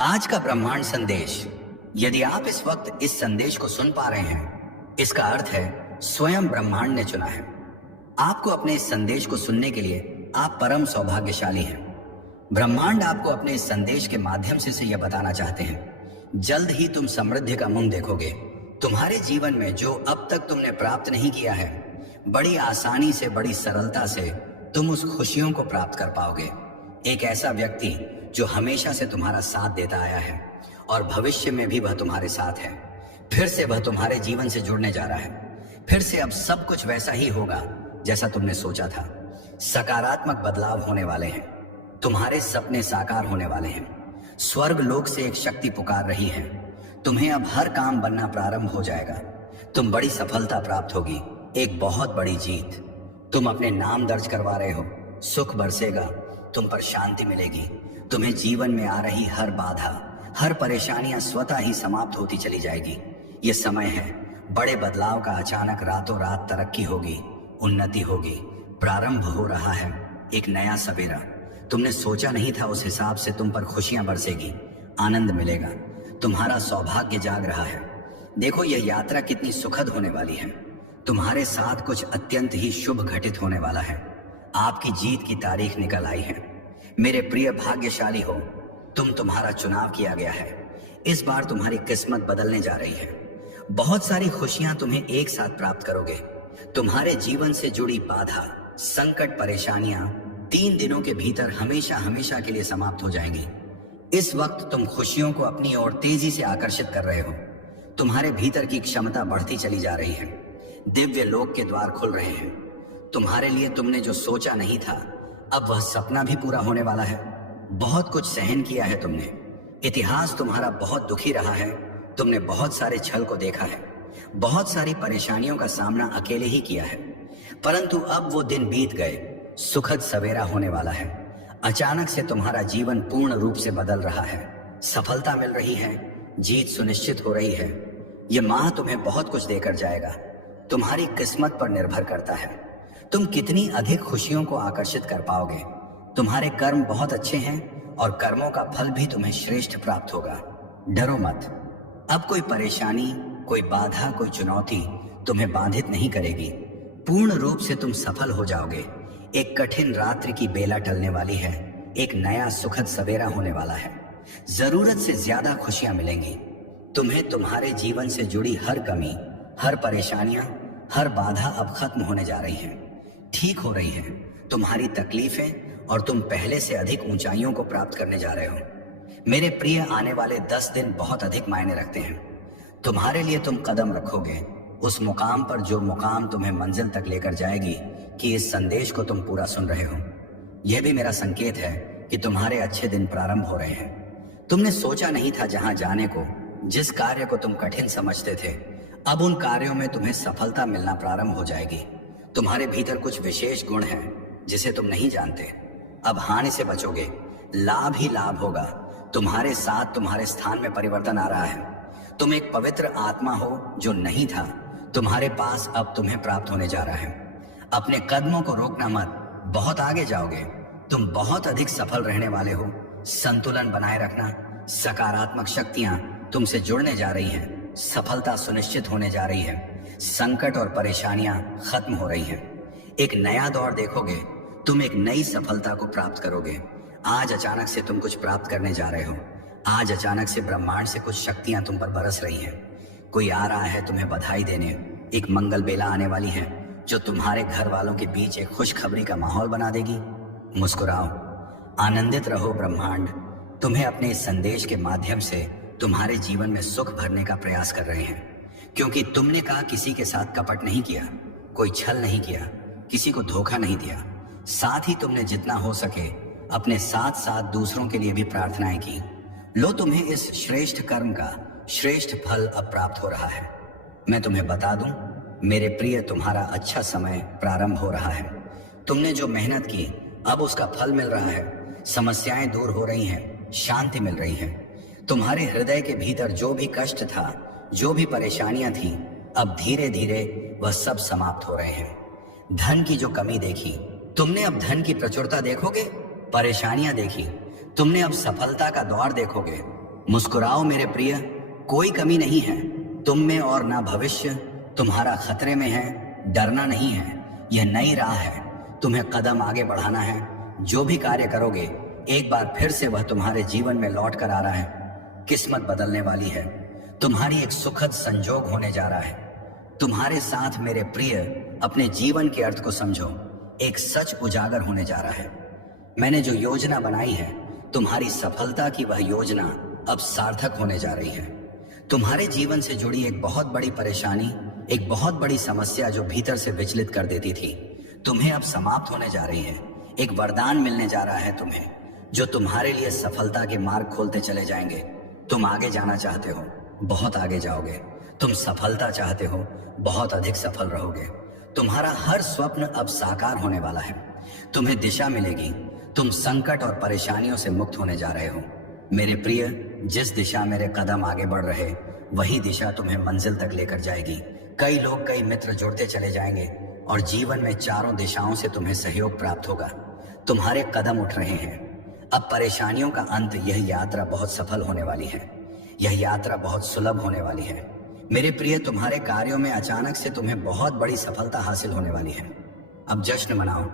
आज का ब्रह्मांड संदेश। यदि आप इस वक्त इस संदेश को सुन पा रहे हैं, इसका अर्थ है स्वयं ब्रह्मांड ने चुना है आपको अपने इस संदेश को सुनने के लिए। आप परम सौभाग्यशाली हैं। ब्रह्मांड आपको अपने इस संदेश के माध्यम से यह बताना चाहते हैं, जल्द ही तुम समृद्धि का मुंह देखोगे। तुम्हारे जीवन में जो अब तक तुमने प्राप्त नहीं किया है, बड़ी आसानी से, बड़ी सरलता से तुम उस खुशियों को प्राप्त कर पाओगे। एक ऐसा व्यक्ति जो हमेशा से तुम्हारा साथ देता आया है और भविष्य में भी वह तुम्हारे साथ है, फिर से वह तुम्हारे जीवन से जुड़ने जा रहा है। फिर से अब सब कुछ वैसा ही होगा जैसा तुमने सोचा था। सकारात्मक बदलाव होने वाले हैं। तुम्हारे सपने साकार होने वाले हैं। स्वर्ग लोक से एक शक्ति पुकार रही है। तुम्हें अब हर काम बनना प्रारंभ हो जाएगा। तुम बड़ी सफलता प्राप्त होगी, एक बहुत बड़ी जीत। तुम अपने नाम दर्ज करवा रहे हो। सुख बरसेगा, तुम पर शांति मिलेगी। तुम्हें जीवन में आ रही हर बाधा, हर परेशानियां स्वतः ही समाप्त होती चली जाएगी। ये समय है बड़े बदलाव का। अचानक रातों रात तरक्की होगी, उन्नति होगी। प्रारंभ हो रहा है एक नया सवेरा। तुमने सोचा नहीं था उस हिसाब से तुम पर खुशियां बरसेगी, आनंद मिलेगा। तुम्हारा सौभाग्य जाग रहा है। देखो यह यात्रा कितनी सुखद होने वाली है। तुम्हारे साथ कुछ अत्यंत ही शुभ घटित होने वाला है। आपकी जीत की तारीख निकल आई है। मेरे प्रिय भाग्यशाली हो, तुम्हारा चुनाव किया गया है। इस बार तुम्हारी किस्मत बदलने जा रही है। बहुत सारी खुशियां तुम्हें एक साथ प्राप्त करोगे। तुम्हारे जीवन से जुड़ी बाधा, संकट, परेशानियां 3 दिनों के भीतर हमेशा हमेशा के लिए समाप्त हो जाएंगी। इस वक्त तुम खुशियों को अपनी ओर तेजी से आकर्षित कर रहे हो। तुम्हारे भीतर की क्षमता बढ़ती चली जा रही है। दिव्य लोक के द्वार खुल रहे हैं तुम्हारे लिए। तुमने जो सोचा नहीं था, अब वह सपना भी पूरा होने वाला है। बहुत कुछ सहन किया है तुमने। इतिहास तुम्हारा बहुत दुखी रहा है। तुमने बहुत सारे छल को देखा है, बहुत सारी परेशानियों का सामना अकेले ही किया है। परंतु अब वो दिन बीत गए। सुखद सवेरा होने वाला है। अचानक से तुम्हारा जीवन पूर्ण रूप से बदल रहा है। सफलता मिल रही है, जीत सुनिश्चित हो रही है। ये माह तुम्हें बहुत कुछ देकर जाएगा। तुम्हारी किस्मत पर निर्भर करता है तुम कितनी अधिक खुशियों को आकर्षित कर पाओगे। तुम्हारे कर्म बहुत अच्छे हैं और कर्मों का फल भी तुम्हें श्रेष्ठ प्राप्त होगा। डरो मत। अब कोई परेशानी, कोई बाधा, कोई चुनौती तुम्हें बाधित नहीं करेगी। पूर्ण रूप से तुम सफल हो जाओगे। एक कठिन रात्रि की बेला टलने वाली है। एक नया सुखद सवेरा होने वाला है। जरूरत से ज्यादा खुशियां मिलेंगी। तुम्हें तुम्हारे जीवन से जुड़ी हर कमी, हर परेशानियां, हर बाधा अब खत्म होने जा रही है, ठीक हो रही है। तुम्हारी तकलीफें और तुम पहले से अधिक ऊंचाइयों को प्राप्त करने जा रहे हो। मेरे प्रिय, आने वाले 10 दिन बहुत अधिक मायने रखते हैं तुम्हारे लिए। तुम कदम रखोगे उस मुकाम पर जो मुकाम तुम्हें मंजिल तक लेकर जाएगी कि इस संदेश को तुम पूरा सुन रहे हो। यह भी मेरा संकेत है कि तुम्हारे अच्छे दिन प्रारंभ हो रहे हैं। तुमने सोचा नहीं था जहां जाने को, जिस कार्य को तुम कठिन समझते थे, अब उन कार्यों में तुम्हें सफलता मिलना प्रारंभ हो जाएगी। तुम्हारे भीतर कुछ विशेष गुण है जिसे तुम नहीं जानते। अब हानि से बचोगे, लाभ ही लाभ होगा। तुम्हारे साथ तुम्हारे स्थान में परिवर्तन आ रहा है। तुम एक पवित्र आत्मा हो जो नहीं था, तुम्हारे पास अब तुम्हें प्राप्त होने जा रहा है। अपने कदमों को रोकना मत, बहुत आगे जाओगे। तुम बहुत अधिक सफल रहने वाले हो। संतुलन बनाए रखना। सकारात्मक शक्तियां तुमसे जुड़ने जा रही हैं। सफलता सुनिश्चित होने जा रही है। संकट और परेशानियां खत्म हो रही हैं। एक नया दौर देखोगे। तुम एक नई सफलता को प्राप्त करोगे। आज अचानक से तुम कुछ प्राप्त करने जा रहे हो। आज अचानक से ब्रह्मांड से कुछ शक्तियां तुम पर बरस रही हैं। कोई आ रहा है तुम्हें बधाई देने। एक मंगल बेला आने वाली है जो तुम्हारे घर वालों के बीच एक खुशखबरी का माहौल बना देगी। मुस्कुराओ, आनंदित रहो। ब्रह्मांड तुम्हें अपने इस संदेश के माध्यम से तुम्हारे जीवन में सुख भरने का प्रयास कर रहे हैं, क्योंकि तुमने कहा किसी के साथ कपट नहीं किया, कोई छल नहीं किया, किसी को धोखा नहीं दिया। साथ ही तुमने जितना हो सके अपने साथ साथ दूसरों के लिए भी प्रार्थनाएं की। लो, तुम्हें इस श्रेष्ठ कर्म का श्रेष्ठ फल अब प्राप्त हो रहा है। मैं तुम्हें बता दूं मेरे प्रिय, तुम्हारा अच्छा समय प्रारंभ हो रहा है। तुमने जो मेहनत की अब उसका फल मिल रहा है। समस्याएं दूर हो रही हैं, शांति मिल रही है। तुम्हारे हृदय के भीतर जो भी कष्ट था, जो भी परेशानियां थी, अब धीरे धीरे वह सब समाप्त हो रहे हैं। धन की जो कमी देखी तुमने, अब धन की प्रचुरता देखोगे। परेशानियां देखी तुमने, अब सफलता का दौर देखोगे। मुस्कुराओ मेरे प्रिय, कोई कमी नहीं है तुम में और ना भविष्य तुम्हारा खतरे में है। डरना नहीं है, यह नई राह है, तुम्हें कदम आगे बढ़ाना है। जो भी कार्य करोगे एक बार फिर से वह तुम्हारे जीवन में लौट कर आ रहा है। किस्मत बदलने वाली है, तुम्हारी एक सुखद संजोग होने जा रहा है। तुम्हारे साथ मेरे प्रिय अपने जीवन के अर्थ को समझो, एक सच उजागर होने जा रहा है। मैंने जो योजना बनाई है, तुम्हारी सफलता की वह योजना अब सार्थक होने जा रही है। तुम्हारे जीवन से जुड़ी एक बहुत बड़ी परेशानी, एक बहुत बड़ी समस्या जो भीतर से विचलित कर देती थी, तुम्हें अब समाप्त होने जा रही है। एक वरदान मिलने जा रहा है तुम्हें, जो तुम्हारे लिए सफलता के मार्ग खोलते चले जाएंगे। तुम आगे जाना चाहते हो, बहुत आगे जाओगे। तुम सफलता चाहते हो, बहुत अधिक सफल रहोगे। तुम्हारा हर स्वप्न अब साकार होने वाला है। तुम्हें दिशा मिलेगी, तुम संकट और परेशानियों से मुक्त होने जा रहे हो। मेरे प्रिय, जिस दिशा मेरे कदम आगे बढ़ रहे, वही दिशा तुम्हें मंजिल तक लेकर जाएगी। कई लोग, कई मित्र जुड़ते चले जाएंगे और जीवन में चारों दिशाओं से तुम्हें सहयोग प्राप्त होगा। तुम्हारे कदम उठ रहे हैं। अब परेशानियों का अंत, यह यात्रा बहुत सफल होने वाली है। यह यात्रा बहुत सुलभ होने वाली है। मेरे प्रिय, तुम्हारे कार्यों में अचानक से तुम्हें बहुत बड़ी सफलता हासिल होने वाली है। अब जश्न मनाओ।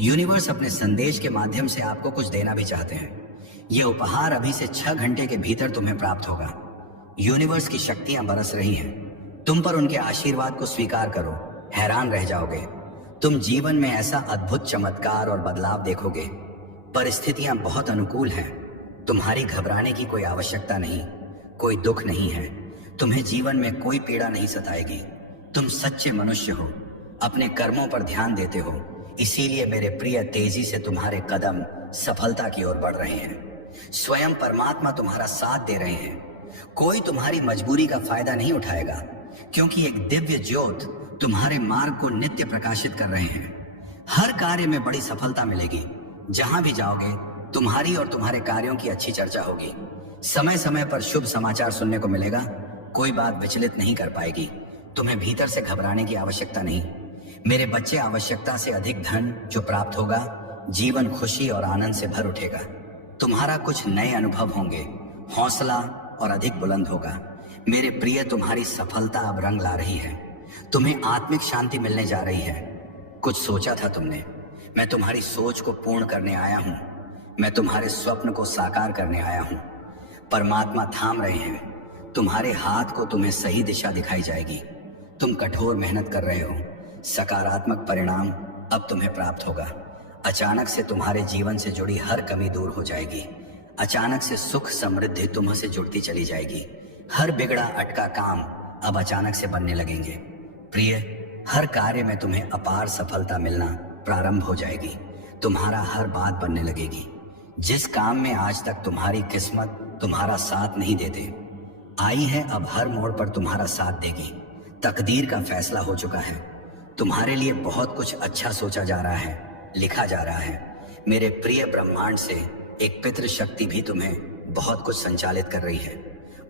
यूनिवर्स अपने संदेश के माध्यम से आपको कुछ देना भी चाहते हैं। यह उपहार अभी से 6 घंटे के भीतर तुम्हें प्राप्त होगा। यूनिवर्स की शक्तियां बरस रही हैं। तुम पर उनके आशीर्वाद को स्वीकार करो, हैरान रह जाओगे। तुम जीवन में ऐसा अद्भुत चमत्कार और बदलाव देखोगे। परिस्थितियां बहुत अनुकूल हैं। तुम्हारी घबराने की कोई आवश्यकता नहीं, कोई दुख नहीं है। तुम्हें जीवन में कोई पीड़ा नहीं सताएगी। तुम सच्चे मनुष्य हो, अपने कर्मों पर ध्यान देते हो। इसीलिए मेरे प्रिय, तेजी से तुम्हारे कदम सफलता की ओर बढ़ रहे हैं। स्वयं परमात्मा तुम्हारा साथ दे रहे हैं। कोई तुम्हारी मजबूरी का फायदा नहीं उठाएगा, क्योंकि एक दिव्य ज्योत तुम्हारे मार्ग को नित्य प्रकाशित कर रहे हैं। हर कार्य में बड़ी सफलता मिलेगी। जहां भी जाओगे, तुम्हारी और तुम्हारे कार्यों की अच्छी चर्चा होगी। समय समय पर शुभ समाचार सुनने को मिलेगा। कोई बात विचलित नहीं कर पाएगी। तुम्हें भीतर से घबराने की आवश्यकता नहीं। मेरे बच्चे, आवश्यकता से अधिक धन जो प्राप्त होगा, जीवन खुशी और आनंद से भर उठेगा। तुम्हारा कुछ नए अनुभव होंगे, हौसला और अधिक बुलंद होगा। मेरे प्रिय, तुम्हारी सफलता अब रंग ला रही है। तुम्हें आत्मिक शांति मिलने जा रही है। कुछ सोचा था तुमने, मैं तुम्हारी सोच को पूर्ण करने आया हूं। मैं तुम्हारे स्वप्न को साकार करने आया हूं। परमात्मा थाम रहे हैं तुम्हारे हाथ को, तुम्हें सही दिशा दिखाई जाएगी। तुम कठोर मेहनत कर रहे हो, सकारात्मक परिणाम अब तुम्हें प्राप्त होगा। अचानक से तुम्हारे जीवन से जुड़ी हर कमी दूर हो जाएगी। अचानक से सुख समृद्धि तुमसे जुड़ती चली जाएगी। हर बिगड़ा अटका काम अब अचानक से बनने लगेंगे। प्रिय, हर कार्य में तुम्हें अपार सफलता मिलना प्रारंभ हो जाएगी। तुम्हारा हर बात बनने लगेगी। जिस काम में आज तक तुम्हारी किस्मत तुम्हारा साथ नहीं देते, आई है अब हर मोड़ पर तुम्हारा साथ देगी। तकदीर का फैसला हो चुका है। तुम्हारे लिए बहुत कुछ अच्छा सोचा जा रहा है, लिखा जा रहा है। मेरे प्रिय, ब्रह्मांड से एक पितृ शक्ति भी तुम्हें बहुत कुछ संचालित कर रही है।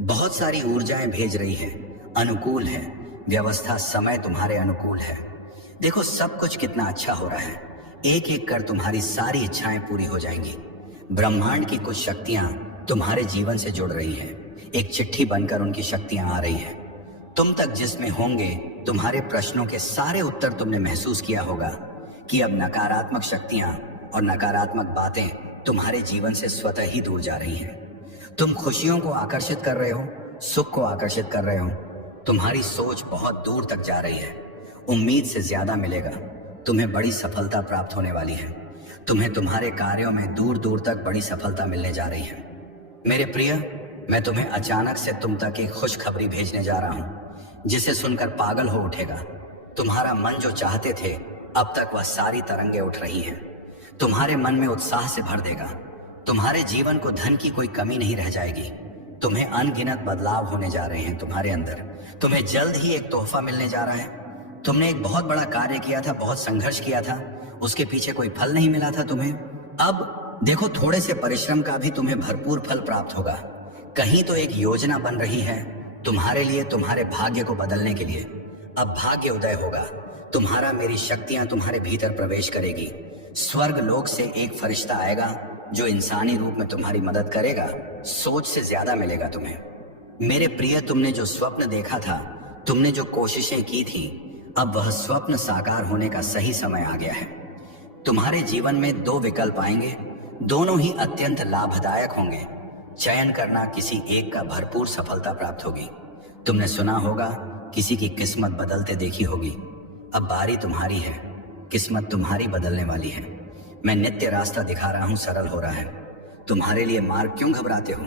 बहुत सारी ऊर्जाएं भेज रही है। अनुकूल है व्यवस्था, समय तुम्हारे अनुकूल है। देखो सब कुछ कितना अच्छा हो रहा है। एक एक कर तुम्हारी सारी इच्छाएं पूरी हो जाएंगी। ब्रह्मांड की कुछ शक्तियां तुम्हारे जीवन से जुड़ रही हैं। एक चिट्ठी बनकर उनकी शक्तियां आ रही हैं तुम तक, जिसमें होंगे तुम्हारे प्रश्नों के सारे उत्तर। तुमने महसूस किया होगा कि अब नकारात्मक शक्तियां और नकारात्मक बातें तुम्हारे जीवन से स्वतः ही दूर जा रही हैं। तुम खुशियों को आकर्षित कर रहे हो, सुख को आकर्षित कर रहे हो। तुम्हारी सोच बहुत दूर तक जा रही है। उम्मीद से ज्यादा मिलेगा। तुम्हें बड़ी सफलता प्राप्त होने वाली है। तुम्हें तुम्हारे कार्यों में दूर दूर तक बड़ी सफलता मिलने जा रही है। मेरे प्रिय, मैं तुम्हें अचानक से तुम तक एक खुशखबरी भेजने जा रहा हूं, जिसे सुनकर पागल हो उठेगा। तुम्हारा मन जो चाहते थे, अब तक वह सारी तरंगे उठ रही हैं। तुम्हारे मन में उत्साह से भर देगा। तुम्हारे जीवन को धन की कोई कमी नहीं रह जाएगी। तुम्हें अनगिनत बदलाव होने जा रहे हैं तुम्हारे अंदर। तुम्हें जल्द ही एक तोहफा मिलने जा रहा है। तुमने एक बहुत बड़ा कार्य किया था, बहुत संघर्ष किया था, उसके पीछे कोई फल नहीं मिला था तुम्हें। अब देखो, थोड़े से परिश्रम का भी तुम्हें भरपूर फल प्राप्त होगा। कहीं तो एक योजना बन रही है तुम्हारे लिए, तुम्हारे भाग्य को बदलने के लिए। अब भाग्य उदय होगा तुम्हारा। मेरी शक्तियां तुम्हारे भीतर प्रवेश करेगी। स्वर्ग लोक से एक फरिश्ता आएगा जो इंसानी रूप में तुम्हारी मदद करेगा, सोच से ज्यादा मिलेगा तुम्हें। मेरे प्रिय, तुमने जो स्वप्न देखा था, तुमने जो कोशिशें की थी, अब वह स्वप्न साकार होने का सही समय आ गया है। तुम्हारे जीवन में दो विकल्प आएंगे, दोनों ही अत्यंत लाभदायक होंगे। चयन करना, किसी एक का भरपूर सफलता प्राप्त होगी। तुमने सुना होगा, किसी की किस्मत बदलते देखी होगी। अब बारी तुम्हारी है, किस्मत तुम्हारी बदलने वाली है। मैं नित्य रास्ता दिखा रहा हूं, सरल हो रहा है। तुम्हारे लिए मार्ग क्यों घबराते हो,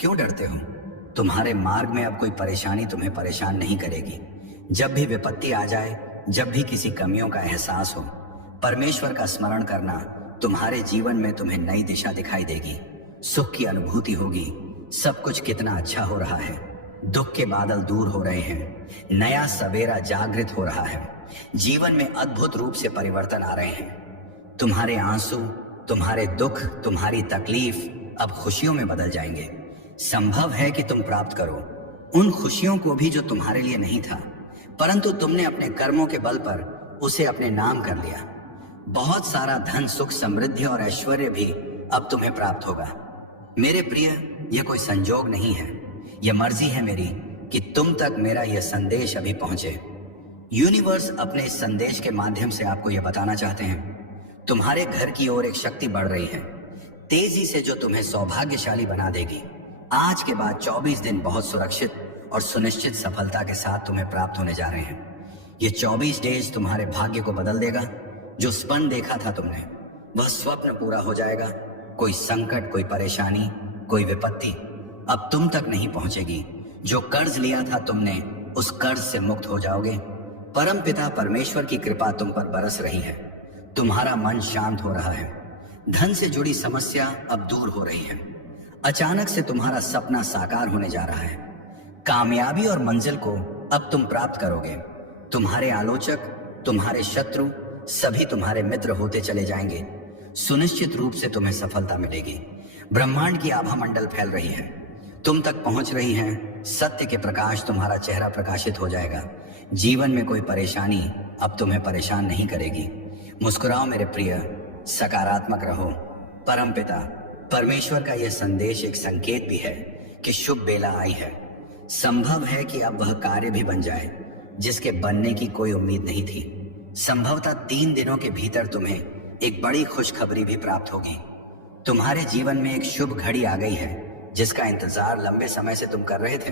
क्यों डरते हो? तुम्हारे मार्ग में अब कोई परेशानी तुम्हें परेशान नहीं करेगी। जब भी विपत्ति आ जाए, जब भी किसी कमियों का एहसास हो, परमेश्वर का स्मरण करना। तुम्हारे जीवन में तुम्हें नई दिशा दिखाई देगी, सुख की अनुभूति होगी। सब कुछ कितना अच्छा हो रहा है, दुख के बादल दूर हो रहे हैं, नया सवेरा जागृत हो रहा है। जीवन में अद्भुत रूप से परिवर्तन आ रहे हैं। तुम्हारे आंसू, तुम्हारे दुख, तुम्हारी तकलीफ अब खुशियों में बदल जाएंगे। संभव है कि तुम प्राप्त करो उन खुशियों को भी जो तुम्हारे लिए नहीं था, परंतु तुमने अपने कर्मों के बल पर उसे अपने नाम कर लिया। बहुत सारा धन, सुख, समृद्धि और ऐश्वर्य भी अब तुम्हें प्राप्त होगा। मेरे प्रिय, यह कोई संजोग नहीं है, यह मर्जी है मेरी कि तुम तक मेरा यह संदेश अभी पहुंचे। यूनिवर्स अपने इस संदेश के माध्यम से आपको यह बताना चाहते हैं, तुम्हारे घर की ओर एक शक्ति बढ़ रही है, तेजी से, जो तुम्हें सौभाग्यशाली बना देगी। आज के बाद 24 दिन बहुत सुरक्षित और सुनिश्चित सफलता के साथ तुम्हें प्राप्त होने जा रहे हैं। ये 24 डेज तुम्हारे भाग्य को बदल देगा। जो स्वप्न देखा था तुमने, वह स्वप्न पूरा हो जाएगा। कोई संकट, कोई परेशानी, कोई विपत्ति अब तुम तक नहीं पहुंचेगी। जो कर्ज लिया था तुमने, उस कर्ज से मुक्त हो जाओगे। परम पिता परमेश्वर की कृपा तुम पर बरस रही है। तुम्हारा मन शांत हो रहा है। धन से जुड़ी समस्या अब दूर हो रही है। अचानक से तुम्हारा सपना साकार होने जा रहा है। कामयाबी और मंजिल को अब तुम प्राप्त करोगे। तुम्हारे आलोचक, तुम्हारे शत्रु सभी तुम्हारे मित्र होते चले जाएंगे। सुनिश्चित रूप से तुम्हें सफलता मिलेगी। ब्रह्मांड की आभा मंडल फैल रही है, तुम तक पहुंच रही है। सत्य के प्रकाश तुम्हारा चेहरा प्रकाशित हो जाएगा। जीवन में कोई परेशानी अब तुम्हें परेशान नहीं करेगी। मुस्कुराओ मेरे प्रिय, सकारात्मक रहो। परम पिता परमेश्वर का यह संदेश एक संकेत भी है कि शुभ बेला आई है। संभव है कि अब वह कार्य भी बन जाए जिसके बनने की कोई उम्मीद नहीं थी। संभवतः 3 दिनों के भीतर तुम्हें एक बड़ी खुशखबरी भी प्राप्त होगी। तुम्हारे जीवन में एक शुभ घड़ी आ गई है जिसका इंतजार लंबे समय से तुम कर रहे थे।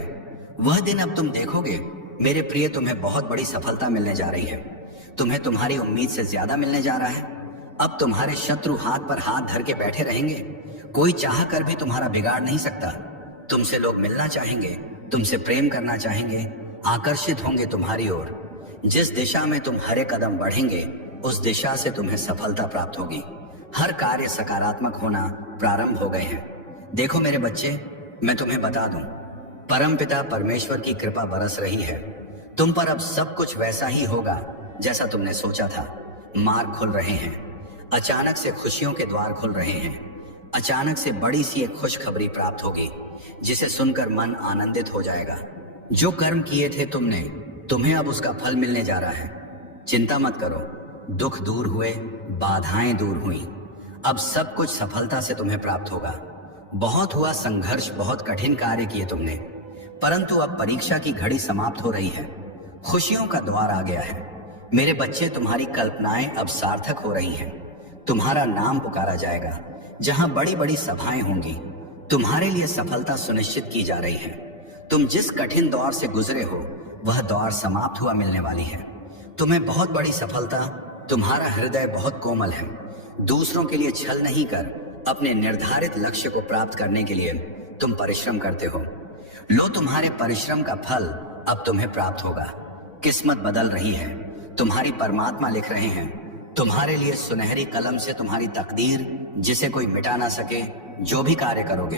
वह दिन अब तुम देखोगे। मेरे प्रिय, तुम्हें बहुत बड़ी सफलता मिलने जा रही है। तुम्हें तुम्हारी उम्मीद से ज्यादा मिलने जा रहा है। अब तुम्हारे शत्रु हाथ पर हाथ धर के बैठे रहेंगे। कोई चाह कर भी तुम्हारा बिगाड़ नहीं सकता। तुमसे लोग मिलना चाहेंगे, तुमसे प्रेम करना चाहेंगे, आकर्षित होंगे तुम्हारी ओर। जिस दिशा में तुम हर एक कदम बढ़ेंगे, उस दिशा से तुम्हें सफलता प्राप्त होगी। हर कार्य सकारात्मक होना प्रारंभ हो गए हैं। देखो मेरे बच्चे, मैं तुम्हें बता दूं, परम पिता परमेश्वर की कृपा बरस रही है। तुम पर अब सब कुछ वैसा ही होगा जैसा तुमने सोचा था। मार्ग खुल रहे हैं, अचानक से खुशियों के द्वार खुल रहे हैं। अचानक से बड़ी सी एक खुशखबरी प्राप्त होगी जिसे सुनकर मन आनंदित हो जाएगा। जो कर्म किए थे तुमने, तुम्हें अब उसका फल मिलने जा रहा है। चिंता मत करो, दुख दूर हुए, बाधाएं दूर हुई। अब सब कुछ सफलता से तुम्हें प्राप्त होगा। बहुत हुआ संघर्ष, बहुत कठिन कार्य किए तुमने, परंतु अब परीक्षा की घड़ी समाप्त हो रही है। खुशियों का द्वार आ गया है। मेरे बच्चे, तुम्हारी कल्पनाएं अब सार्थक हो रही हैं। तुम्हारा नाम पुकारा जाएगा। जहां बड़ी बड़ी सभाएं होंगी, तुम्हारे लिए सफलता सुनिश्चित की जा रही है। तुम जिस कठिन दौर से गुजरे हो, वह दौर समाप्त हुआ मिलने वाली है। तुम्हें बहुत बड़ी सफलता। तुम्हारा हृदय बहुत कोमल है। दूसरों के लिए छल नहीं कर, अपने निर्धारित लक्ष्य को प्राप्त करने के लिए तुम परिश्रम करते हो। लो, तुम्हारे परिश्रम का फल अब तुम्हें प्राप्त होगा। किस्मत बदल रही है। तुम्हारी परमात्मा लिख रहे हैं तुम्हारे लिए सुनहरी कलम से तुम्हारी तकदीर, जिसे कोई मिटा ना सके। जो भी कार्य करोगे